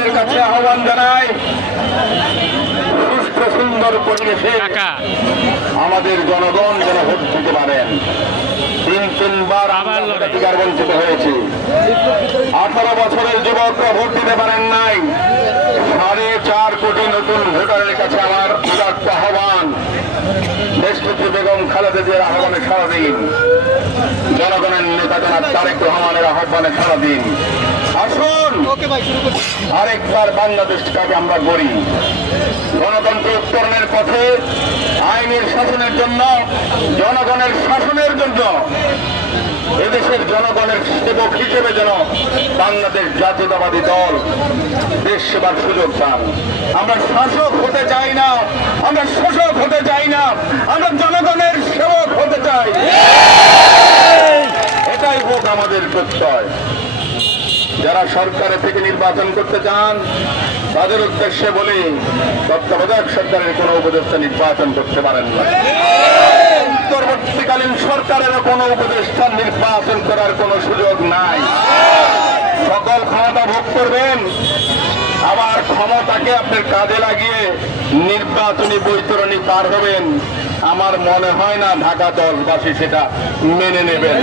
জনগণের কাছে আহ্বান জানাই, সুস্থ সুন্দর পরিবেশে আমাদের জনগণ যেন ভোট দিতে পারেন। তিনবার অধিকার বঞ্চিত হয়েছে। 18 বছরের যুবকরা ভোট দিতে পারেন নাই। 4.5 কোটি নতুন ভোটারের কাছে আমার উদাত্ত আহ্বান, দেশনেত্রী বেগম খালেদা জিয়ার আহ্বানে সারা দিন, জনগণের নেতা জনাব তারেক রহমানের আহ্বানে সারা দিন। আসুন আরেকবার বাংলাদেশটাকে আমরা গড়ি, গণতন্ত্র উত্তরণের পথে, আইনের শাসনের জন্য, জনগণের শাসনের জন্য, এদেশের জনগণের সেবক হিসেবে যেন বাংলাদেশ জাতীয়তাবাদী দল দেশ সেবার সুযোগ পান। আমরা শাসক হতে চাই না, আমরা শোষক হতে চাই না, আমরা জনগণের সেবক হতে চাই। এটাই হোক আমাদের প্রত্যয়। যারা সরকারে থেকে নির্বাচন করতে চান তাদের উদ্দেশ্যে বলি, তত্ত্বাবধায়ক সরকারের কোন উপদেষ্টা নির্বাচন করতে পারেন না। অন্তর্বর্তীকালীন সরকারেরও কোন উপদেষ্টা নির্বাচন করার কোন সুযোগ নাই। সকল ক্ষমতা ভোগ করবেন, আবার ক্ষমতাকে আপনার কাজে লাগিয়ে নির্বাচনী বৈতরণী পার হবেন। আমার মনে হয় না ঢাকা দলবাসী সেটা মেনে নেবেন।